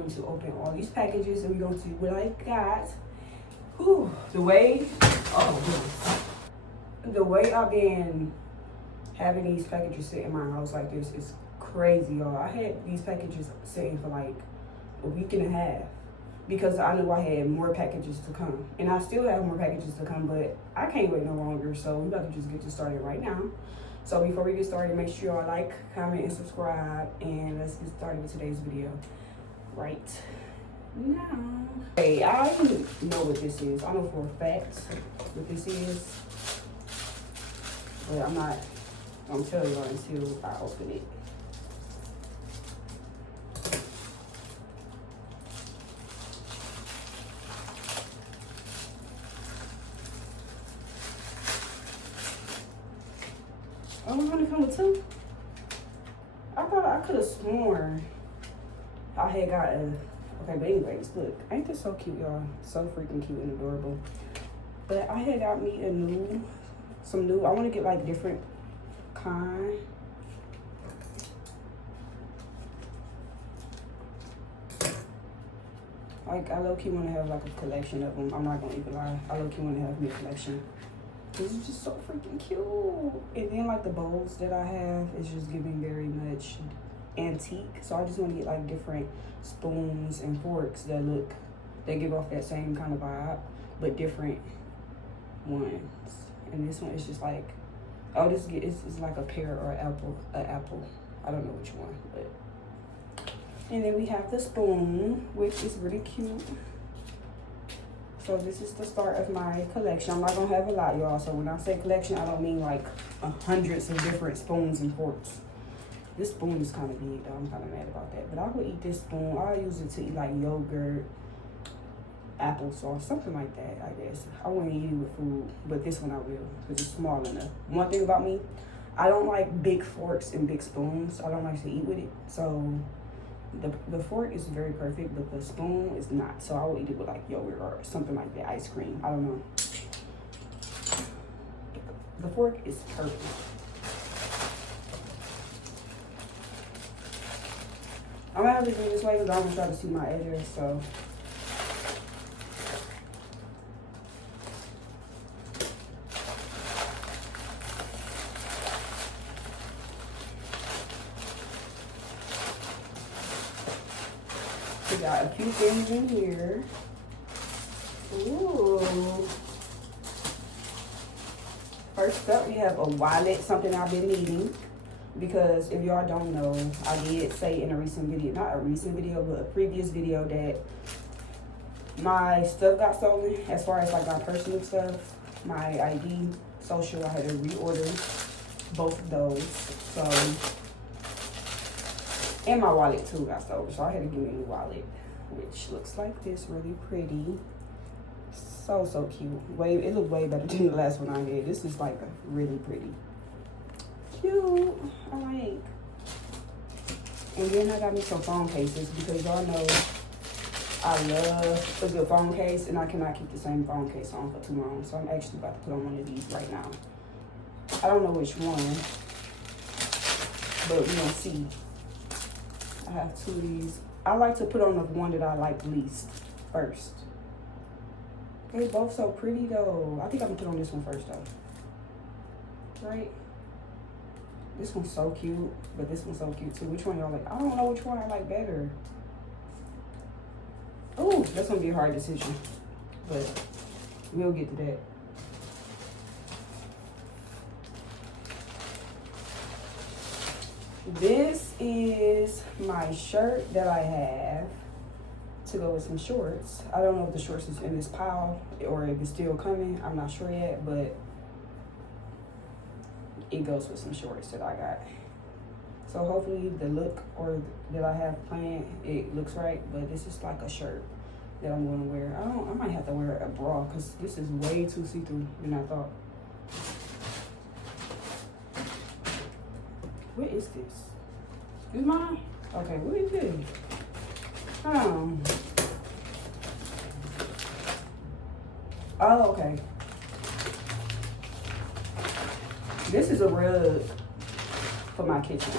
going to open all these packages and we're going to see what I got. Whew, the way I've been having these packages sit in my house like this is crazy, y'all. I had these packages sitting for like a week and a half because I knew I had more packages to come. And I still have more packages to come, but I can't wait no longer. So we about to just get started right now. So before we get started, make sure y'all like, comment, and subscribe. And let's get started with today's video right now. Hey, I know what this is. I know for a fact what this is. But I'm not gonna tell y'all until I open it. Oh, we're gonna come with two? I thought I could have sworn I had got a, okay, but anyways, look, ain't this so cute, y'all? So freaking cute and adorable. But I had got me some new, I want to get like different kind. Like, I low-key want to have like a collection of them. I'm not gonna even lie. I low-key want to have me a collection. This is just so freaking cute. And then like the bowls that I have is just giving very much antique. So I just want to get like different spoons and forks that give off that same kind of vibe, but different ones. And this one is just like, oh, this is like a pear or an apple. I don't know which one, but. And then we have the spoon, which is really cute. So this is the start of my collection. I'm not gonna have a lot, y'all. So when I say collection, I don't mean like hundreds of different spoons and forks. This spoon is kind of big, though. I'm kind of mad about that. But I would eat this spoon. I'll use it to eat like yogurt, applesauce, something like that, I guess. I wouldn't eat it with food, but this one I will, because it's small enough. One thing about me, I don't like big forks and big spoons. I don't like to eat with it. So the fork is very perfect, but the spoon is not. So I will eat it with like yogurt or something like that, ice cream. I don't know. The fork is perfect. I'm gonna have to do it this way because I'm gonna try to see my address, so. We got a few things in here. Ooh. First up, we have a wallet, something I've been needing. Because if y'all don't know, I did say in a recent video, not a recent video, but a previous video that my stuff got stolen. As far as like my personal stuff, my ID, social, I had to reorder both of those. So. And my wallet too got stolen, so I had to give me a new wallet, which looks like this, really pretty. So cute. It looked way better than the last one I did. This is like really pretty. Cute. I like. And then I got me some phone cases because y'all know I love a good phone case and I cannot keep the same phone case on for too long. So I'm actually about to put on one of these right now. I don't know which one, but we're gonna see. I have two of these. I like to put on the one that I like least first. They're both so pretty though. I think I'm gonna put on this one first though. Right? This one's so cute, but this one's so cute too. Which one y'all like? I don't know which one I like better. Oh, that's gonna be a hard decision, but we'll get to that. This is my shirt that I have to go with some shorts. I don't know if the shorts is in this pile or if it's still coming. I'm not sure yet, but it goes with some shorts that I got. So hopefully the look or that I have planned, it looks right, but this is like a shirt that I'm gonna wear. I might have to wear a bra because this is way too see-through than I thought. What is this? Is mine? Okay, what is this? Oh, okay. This is a rug for my kitchen.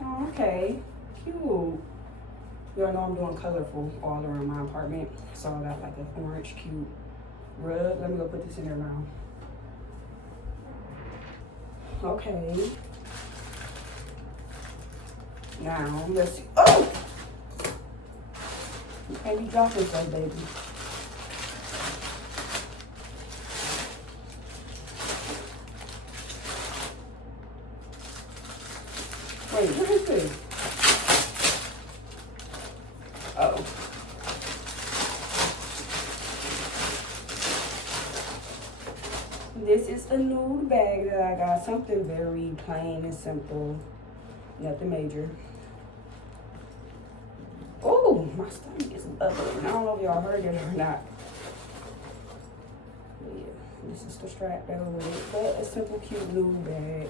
Oh, okay. Cute. Y'all know I'm doing colorful all around my apartment. So I got like an orange cute rug. Let me go put this in there now. Okay. Now, let's see. Oh! You can't be dropping stuff, baby. Wait, what is this? Oh. This is a nude bag that I got. Something very plain and simple. Nothing major. Oh, my stomach is bubbling. I don't know if y'all heard it or not. But yeah, this is the strap that go with it. But a simple, cute nude bag.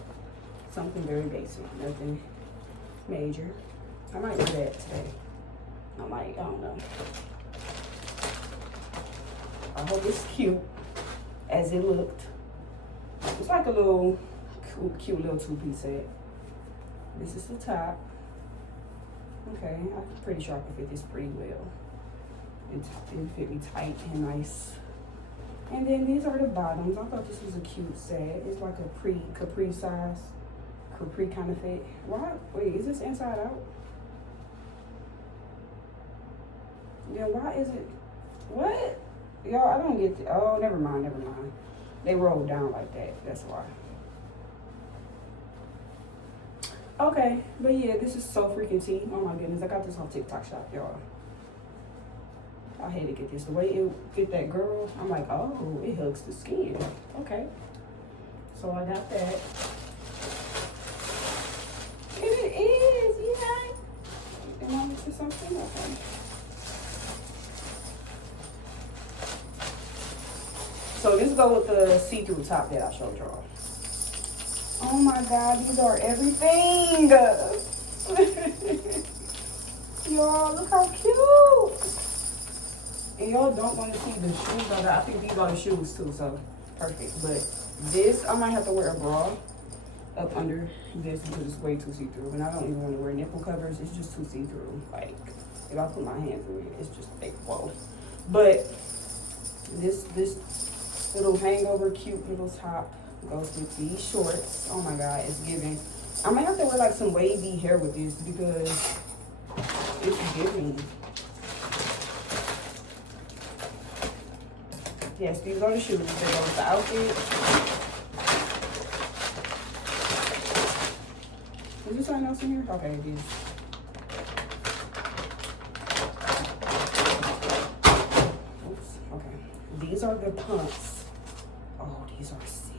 Something very basic. Nothing major. I might wear that today. I don't know. I hope it's cute as it looked. It's like a little cute little two-piece set. This is the top. Okay, I'm pretty sure I can fit this pretty well. It fit me tight and nice. And then these are the bottoms. I thought this was a cute set. It's like a capri size, capri kind of fit. Why? Wait, is this inside out? Yeah, why is it? What? Y'all, I don't get. Oh, never mind, never mind. They roll down like that. That's why. Okay, but yeah, this is so freaking tea. Oh my goodness, I got this on TikTok shop, y'all. I had to get this. The way it fit that girl, I'm like, oh, it hugs the skin. Okay. So I got that. And it is, yeah. Am I missing something? Okay. So this go with the see-through top that I showed y'all. Oh my God, these are everything. Y'all, look how cute. And y'all don't want to see the shoes on that. I think these are the shoes too, so perfect. But this, I might have to wear a bra up under this because it's way too see-through. And I don't even want to wear nipple covers. It's just too see-through. Like, if I put my hand through it, it's just like, whoa. But this little hangover cute little top goes with these shorts. Oh my God, it's giving. I might have to wear like some wavy hair with this because it's giving. Yes, these are the shoes that go with the outfit. Is there something else in here? Okay, it is. Oops, okay. These are the pumps. Oh, these are sick.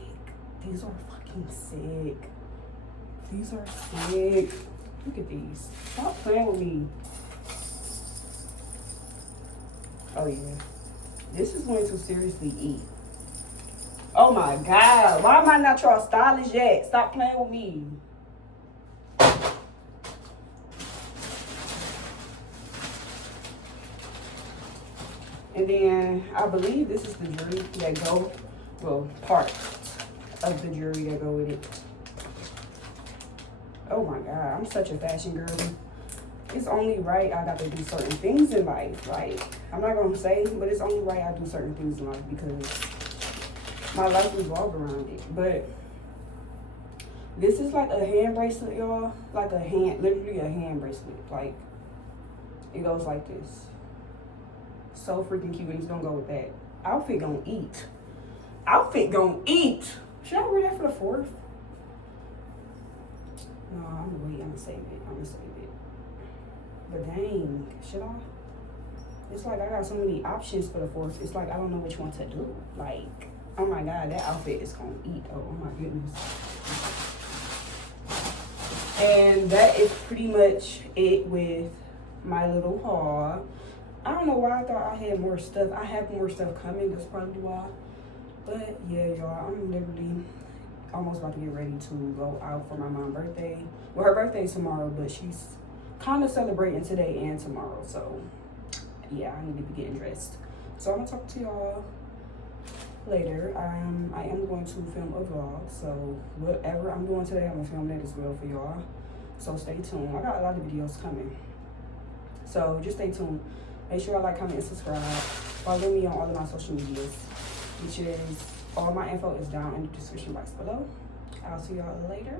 These are fucking sick. These are sick. Look at these. Stop playing with me. Oh yeah. This is going to seriously eat. Oh my God. Why am I not y'all stylish yet? Stop playing with me. And then I believe this is the jewelry that go, well, part of the jewelry that go with it. Oh my God, I'm such a fashion girl. It's only right I got to do certain things in life. Like, I'm not gonna say, but it's only right I do certain things in life because my life revolves around it. But this is like a hand bracelet, y'all. Like a hand, literally a hand bracelet. Like, it goes like this. So freaking cute, and it's gonna go with that. Outfit gonna eat. Outfit gonna eat. Should I wear that for the 4th? No, I'm gonna wait. I'm gonna save it. I'm gonna save it. But dang, should I? It's like I got so many options for the 4th. It's like I don't know which one to do. Like, oh my God, that outfit is gonna eat. Oh my goodness. And that is pretty much it with my little haul. I don't know why I thought I had more stuff. I have more stuff coming. That's probably why. But yeah, y'all, I'm literally almost about to get ready to go out for my mom's birthday. Well, her birthday's tomorrow, but she's kind of celebrating today and tomorrow. So yeah, I need to be getting dressed. So I'm gonna talk to y'all later. I am going to film a vlog. So whatever I'm doing today, I'm gonna film that as well for y'all. So stay tuned. I got a lot of videos coming. So just stay tuned. Make sure y'all like, comment, and subscribe. Follow me on all of my social medias, which is all my info is down in the description box below. I'll see y'all later.